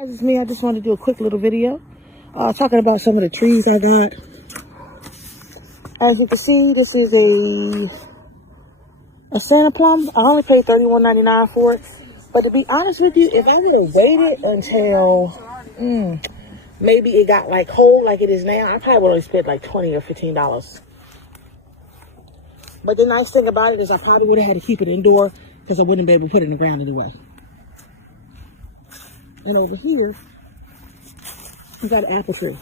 It's me. I just wanted to do a quick little video talking about some of the trees I got. As you can see, this is a Santa plum. I only paid $31.99 for it. But to be honest with you, if I would have waited until maybe it got like cold like it is now, I probably would have spent like $20 or $15. But the nice thing about it is I probably would have had to keep it indoor because I wouldn't be able to put it in the ground anyway. And over here, we got an apple tree.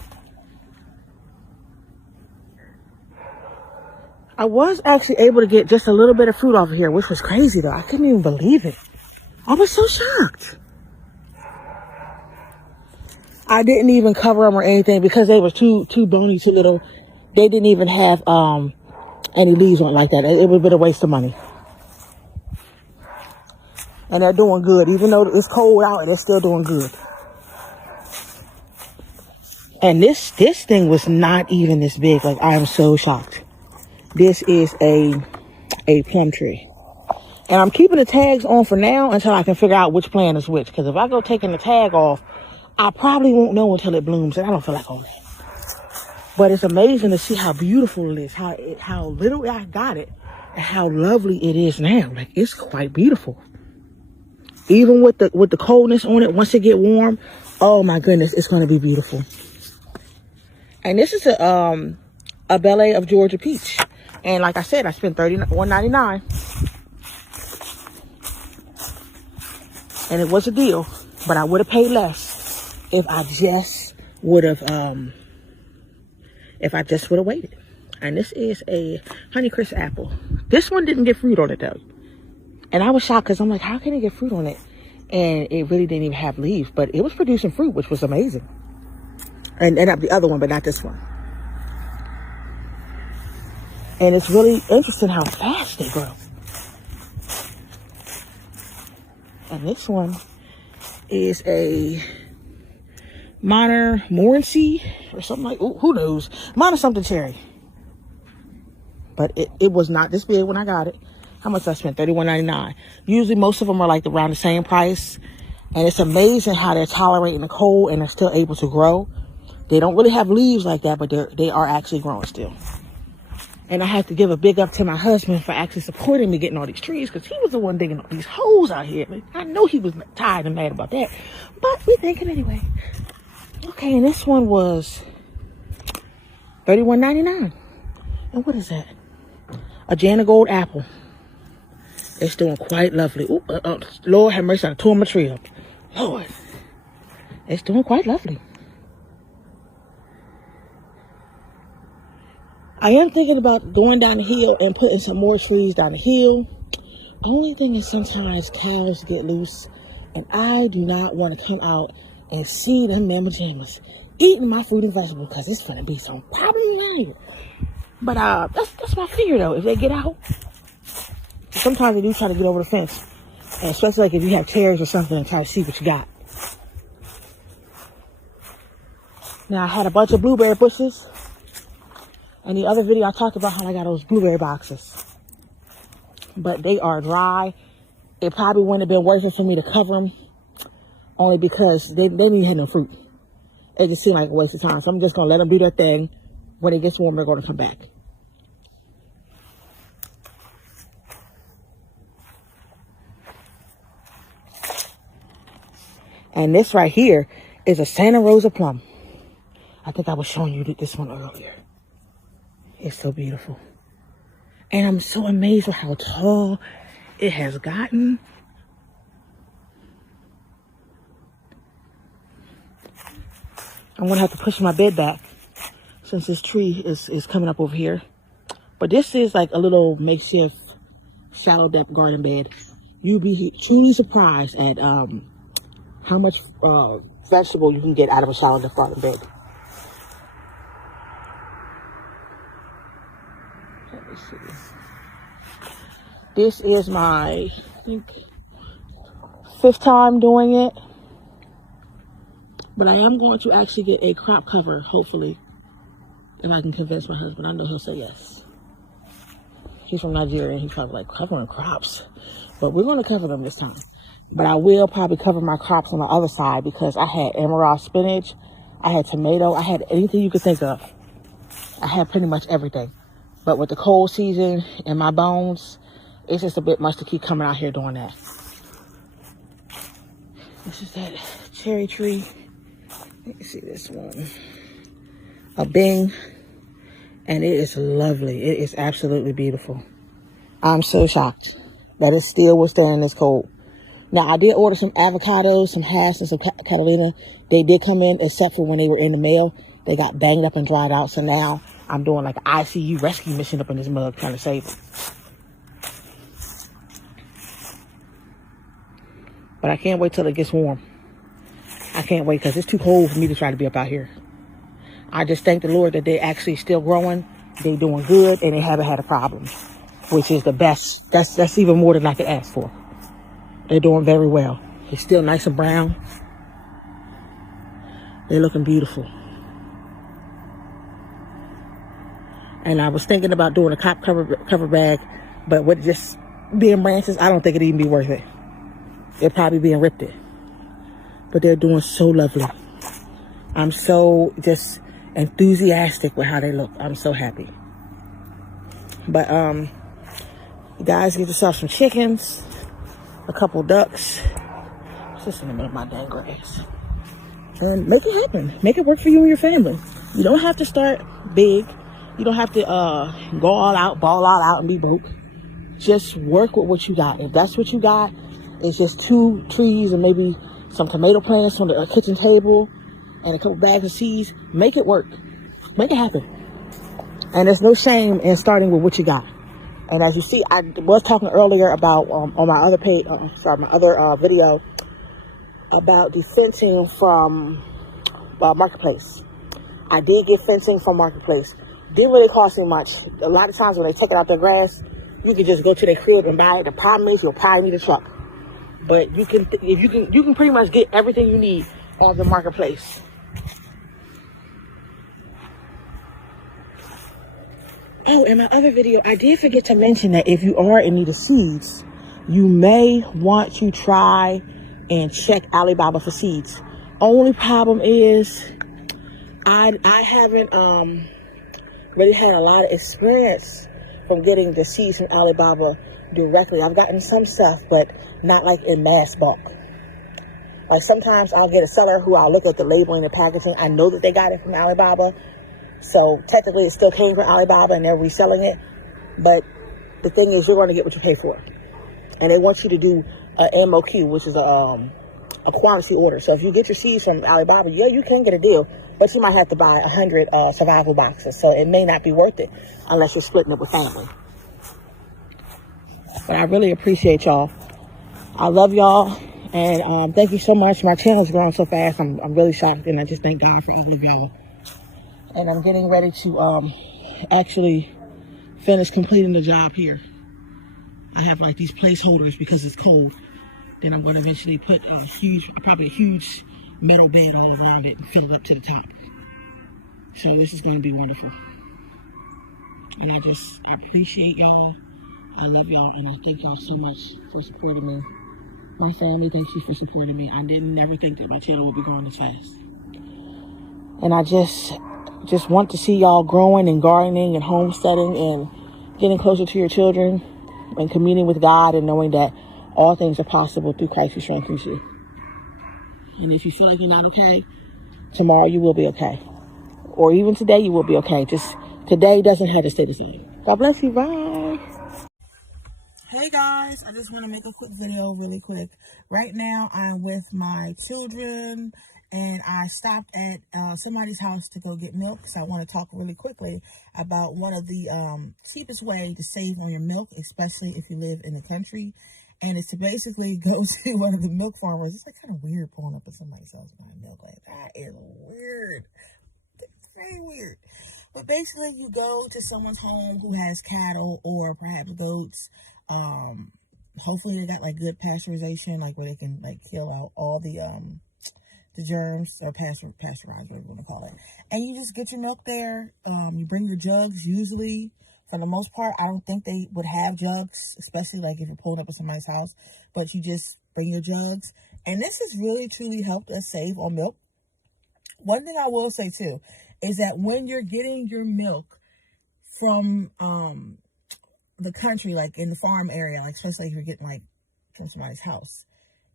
I was actually able to get just a little bit of fruit off of here, which was crazy though. I couldn't even believe it. I was so shocked. I didn't even cover them or anything because they were too bony, too little. They didn't even have any leaves on it like that. It would have been a waste of money. And they're doing good. Even though it's cold out, they're still doing good. And this thing was not even this big. Like, I am so shocked. This is a plum tree. And I'm keeping the tags on for now until I can figure out which plant is which. Because if I go taking the tag off, I probably won't know until it blooms. And I don't feel like all that. But it's amazing to see how beautiful it is. How little I got it. And how lovely it is now. Like, it's quite beautiful. Even with the coldness on it, once it get warm, oh my goodness, it's going to be beautiful. And this is a Bel of Georgia peach. And like I said, I spent $31.99. And it was a deal. But I would have paid less if I just would have waited. And this is a Honeycrisp apple. This one didn't get fruit on it though. And I was shocked because I'm like, how can it get fruit on it? And it really didn't even have leaves, but it was producing fruit, which was amazing. And the other one, but not this one. And it's really interesting how fast they grow. And this one is a Montmorency or something like, who knows? Minor something cherry. But it was not this big when I got it. How much I spent? $31.99. Usually most of them are like around the same price. And it's amazing how they're tolerating the cold and they're still able to grow. They don't really have leaves like that, but they are actually growing still. And I have to give a big up to my husband for actually supporting me getting all these trees because he was the one digging all these holes out here. I know he was tired and mad about that, but we thank him anyway. Okay, and this one was $31.99. And what is that? A Jana Gold apple. It's doing quite lovely. Ooh, Lord have mercy, I tore my tree up. Lord. It's doing quite lovely. I am thinking about going down the hill and putting some more trees down the hill. Only thing is sometimes cows get loose. And I do not want to come out and see them in pajamas eating my fruit and vegetables because it's going to be some problem around here. But that's my fear though. If they get out, sometimes they do try to get over the fence. And especially like if you have cherries or something and try to see what you got. Now I had a bunch of blueberry bushes. And the other video I talked about how I got those blueberry boxes. But they are dry. It probably wouldn't have been worth it for me to cover them. Only because they didn't have no fruit. It just seemed like a waste of time. So I'm just going to let them do their thing. When it gets warm, they're going to come back. And this right here is a Santa Rosa plum. I think I was showing you this one earlier. It's so beautiful. And I'm so amazed with how tall it has gotten. I'm going to have to push my bed back since this tree is coming up over here. But this is like a little makeshift shallow depth garden bed. You'd be truly surprised at how much vegetable you can get out of a shallow depth garden bed. Let me see. This is my, I think, 5th time doing it. But I am going to actually get a crop cover, hopefully, if I can convince my husband. I know he'll say yes. He's from Nigeria, and he's probably like, covering crops. But we're going to cover them this time. But I will probably cover my crops on the other side because I had emerald spinach, I had tomato, I had anything you could think of. I had pretty much everything. But with the cold season and my bones, it's just a bit much to keep coming out here doing that. This is that cherry tree. Let me see this one. A Bing. And it is lovely. It is absolutely beautiful. I'm so shocked that it still withstanding this cold. Now, I did order some avocados, some hash, and some Catalina. They did come in, except for when they were in the mail. They got banged up and dried out. So now I'm doing like an ICU rescue mission up in this mug, trying to save them. But I can't wait till it gets warm. I can't wait because it's too cold for me to try to be up out here. I just thank the Lord that they're actually still growing. They're doing good and they haven't had a problem, which is the best. That's even more than I could ask for. They're doing very well. They're still nice and brown. They're looking beautiful. And I was thinking about doing a cop cover bag, but with just being branches, I don't think it'd even be worth it. They're probably being ripped it. But they're doing so lovely. I'm so just enthusiastic with how they look. I'm so happy. But you guys get yourself some chickens, a couple ducks. It's just in the middle of my dang grass. And make it happen. Make it work for you and your family. You don't have to start big. You don't have to go all out, ball all out and be broke. Just work with what you got. If that's what you got, it's just 2 trees and maybe some tomato plants on the kitchen table and a couple bags of seeds. Make it work. Make it happen. And there's no shame in starting with what you got. And as you see, I was talking earlier about on my other page, my other video about the fencing from Marketplace. I did get fencing from Marketplace. Didn't really cost me much. A lot of times when they take it out their grass, you can just go to their crib and buy it. The problem is you'll probably need a truck. But you can pretty much get everything you need on the Marketplace. Oh, in my other video, I did forget to mention that if you are in need of seeds, you may want to try and check Alibaba for seeds. Only problem is I haven't really had a lot of experience from getting the seeds from Alibaba directly. I've gotten some stuff, but not like in mass bulk. Like sometimes I'll get a seller who I'll look at the labeling and packaging. I know that they got it from Alibaba. So technically it still came from Alibaba and they're reselling it. But the thing is, you're going to get what you pay for. And they want you to do an MOQ, which is a quantity order. So if you get your seeds from Alibaba, yeah, you can get a deal. But you might have to buy 100 survival boxes. So it may not be worth it unless you're splitting it with family. But I really appreciate y'all. I love y'all. And thank you so much. My channel's growing so fast. I'm really shocked. And I just thank God for all of y'all. And I'm getting ready to actually finish completing the job here. I have like these placeholders because it's cold. Then I'm going to eventually put probably a huge metal bed all around it and fill it up to the top. So this is going to be wonderful. And I appreciate y'all. I love y'all and I thank y'all so much for supporting me. My family thanks you for supporting me. I didn't never think that my channel would be growing this fast. And I just want to see y'all growing and gardening and homesteading and getting closer to your children and communing with God and knowing that all things are possible through Christ who strengthens you. And if you feel like you're not okay, tomorrow you will be okay. Or even today you will be okay. Just today doesn't have to stay the same. God bless you. Bye. Hey guys, I just want to make a quick video really quick. Right now I'm with my children and I stopped at somebody's house to go get milk. So I want to talk really quickly about one of the cheapest way to save on your milk, especially if you live in the country. And it's to basically go to one of the milk farmers. It's like kind of weird pulling up at somebody's house buying milk. Like that is weird. It's very weird. But basically you go to someone's home who has cattle or perhaps goats. Hopefully they got like good pasteurization, like where they can like kill out all the germs or pasteurized, whatever you want to call it. And you just get your milk there. You bring your jugs. Usually, for the most part, I don't think they would have jugs, especially like if you're pulling up at somebody's house. But you just Bring your jugs. And this has really, truly helped us save on milk. One thing I will say, too, is that when you're getting your milk from the country, like in the farm area, like especially if you're getting like from somebody's house,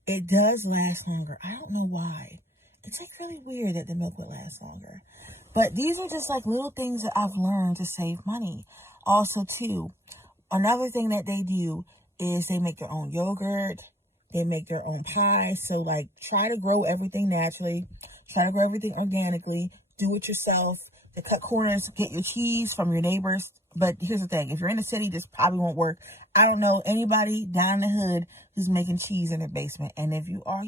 it does last longer. I don't know why. It's like really weird that the milk would last longer. But these are just like little things that I've learned to save money. Also, too, another thing that they do is they make their own yogurt. They make their own pies. So, like, try to grow everything naturally. Try to grow everything organically. Do it yourself. To cut corners, get your cheese from your neighbors. But here's the thing. If you're in the city, this probably won't work. I don't know anybody down in the hood who's making cheese in their basement. And if you are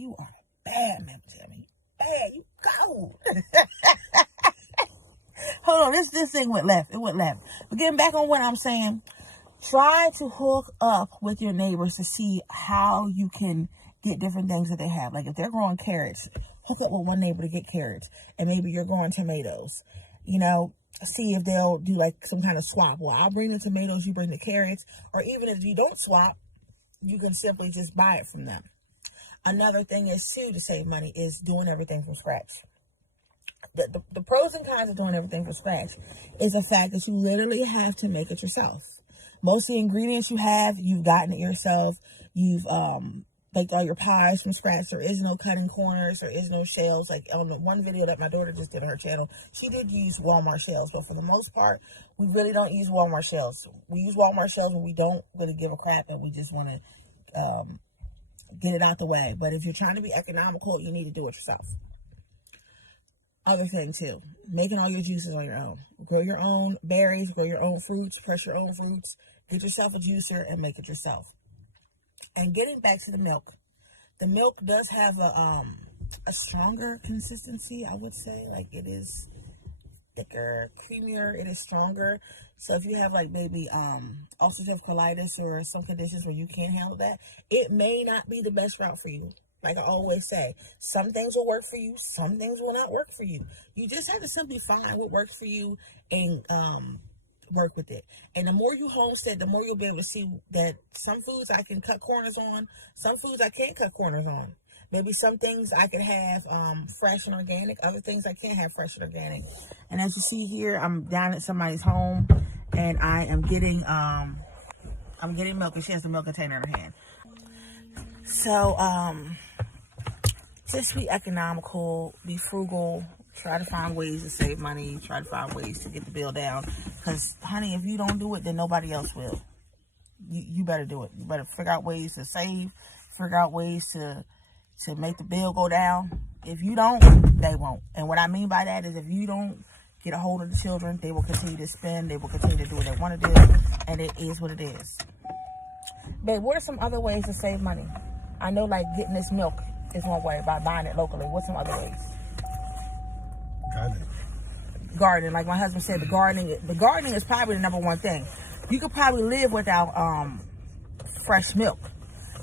bad, man. Tammy. Bad. You go. Hold on. This thing went left. It went left. But getting back on what I'm saying, try to hook up with your neighbors to see how you can get different things that they have. Like if they're growing carrots, hook up with one neighbor to get carrots. And maybe you're growing tomatoes. You know, see if they'll do like some kind of swap. Well, I'll bring the tomatoes, you bring the carrots. Or even if you don't swap, you can simply just buy it from them. Another thing is, too, to save money is doing everything from scratch. The pros and cons of doing everything from scratch is the fact that you literally have to make it yourself. Most of the ingredients you have, you've gotten it yourself. You've baked all your pies from scratch. There is no cutting corners. There is no shells. Like on the one video that my daughter just did on her channel, she did use Walmart shells. But for the most part, we really don't use Walmart shells. We use Walmart shells when we don't really give a crap and we just want to get it out the way. But if you're trying to be economical, you need to do it yourself. Other thing, too, making all your juices on your own. Grow your own berries, grow your own fruits, press your own fruits. Get yourself a juicer and make it yourself. And getting back to the milk does have a stronger consistency, I would say. Like it is thicker, creamier, it is stronger. So if you have like maybe ulcerative colitis or some conditions where you can't handle that, it may not be the best route for you. Like I always say, some things will work for you, some things will not work for you. You just have to simply find what works for you and work with it. And the more you homestead, the more you'll be able to see that some foods I can cut corners on, some foods I can't cut corners on. Maybe some things I can have fresh and organic, other things I can't have fresh and organic. And as you see here, I'm down at somebody's home and I am getting milk, and she has the milk container in her hand. So just be economical, be frugal, try to find ways to save money, try to find ways to get the bill down. Because, honey, if you don't do it, then nobody else will. You better do it. You better figure out ways to save, figure out ways to make the bill go down. If you don't, they won't. And what I mean by that is if you don't get a hold of the children, they will continue to spend, they will continue to do what they want to do, and it is what it is. Babe, what are some other ways to save money? I know, like, getting this milk is one way by buying it locally. What's some other ways? Gardening. Like my husband said, the gardening is probably the number one thing. You could probably live without fresh milk,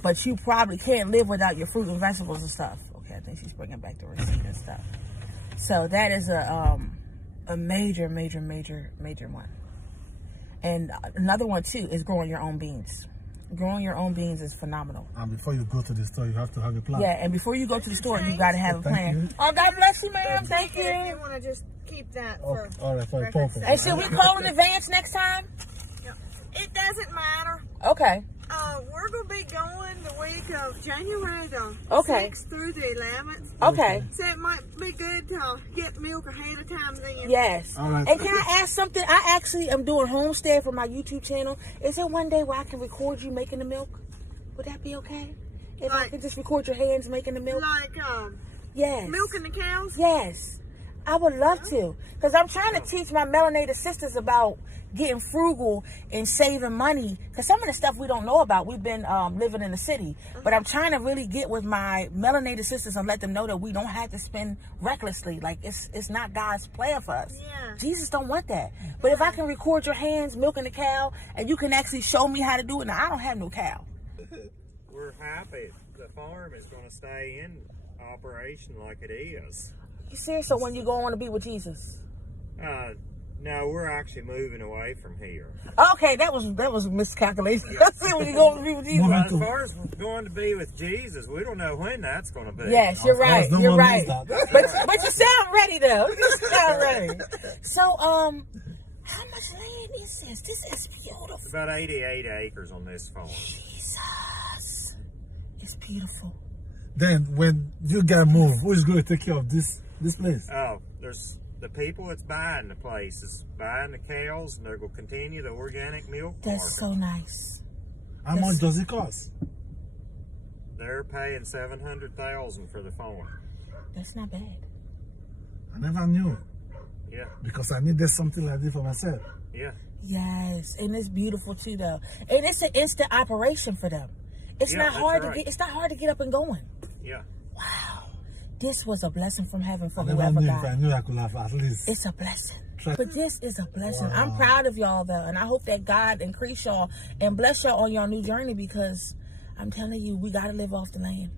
but you probably can't live without your fruit and vegetables and stuff. Okay, I think she's bringing back the receipt and stuff. So that is a major one. And another one, too, is growing your own beans. Growing your own beans is phenomenal. And before you go to the store, you have to have a plan. Yeah, and before you go to the store, you got to have a plan. Oh, God bless you, ma'am. Thank you. If you want to just keep that for all right, for purpose. And should we call in advance next time? Yeah. It doesn't matter. Okay. We're going to be going the week of January the 6th through the 11th. Okay. So it might be good to get milk ahead of time then. Yes. All right. And can I ask something? I actually am doing homestead for my YouTube channel. Is there one day where I can record you making the milk? Would that be okay? If I could just record your hands making the milk? Like, yes. milking the cows? Yes. I would love to. Because I'm trying to teach my melanated sisters about getting frugal and saving money. Because some of the stuff we don't know about. We've been living in the city. But I'm trying to really get with my melanated sisters and let them know that we don't have to spend recklessly. Like, it's not God's plan for us. Yeah. Jesus don't want that. But if I can record your hands milking the cow and you can actually show me how to do it. Now, I don't have no cow. We're happy the farm is going to stay in operation like it is. You serious? So when you go on to be with Jesus? No, we're actually moving away from here. Okay, that was a miscalculation. I see when you go to be with Jesus. Well, as far as going to be with Jesus, we don't know when that's going to be. Yes, you're right. No You're one right. knows that. But you sound ready though. You sound ready. So how much land is this? This is beautiful. It's about 88 acres on this farm. Jesus, it's beautiful. Then when you get moved, who is going to take care of this place? Oh, there's the people that's buying the place is buying the cows, and they're going to continue the organic milk That's market. so nice. How much does it cost? They're paying $700,000 for the farm. That's not bad. I never knew. Yeah, Because I needed something like this for myself. yeah. Yes, and it's beautiful too, though. And it's an instant operation for them. It's Yeah, not that's hard to right. get. It's not hard to get up and going. Yeah. Wow, this was a blessing from heaven for I never whoever knew got if I it. knew I could have at least. It's a blessing. Try- But this is a blessing. Wow. I'm proud of y'all though, and I hope that God increase y'all and bless y'all on your new journey because I'm telling you, we gotta live off the land.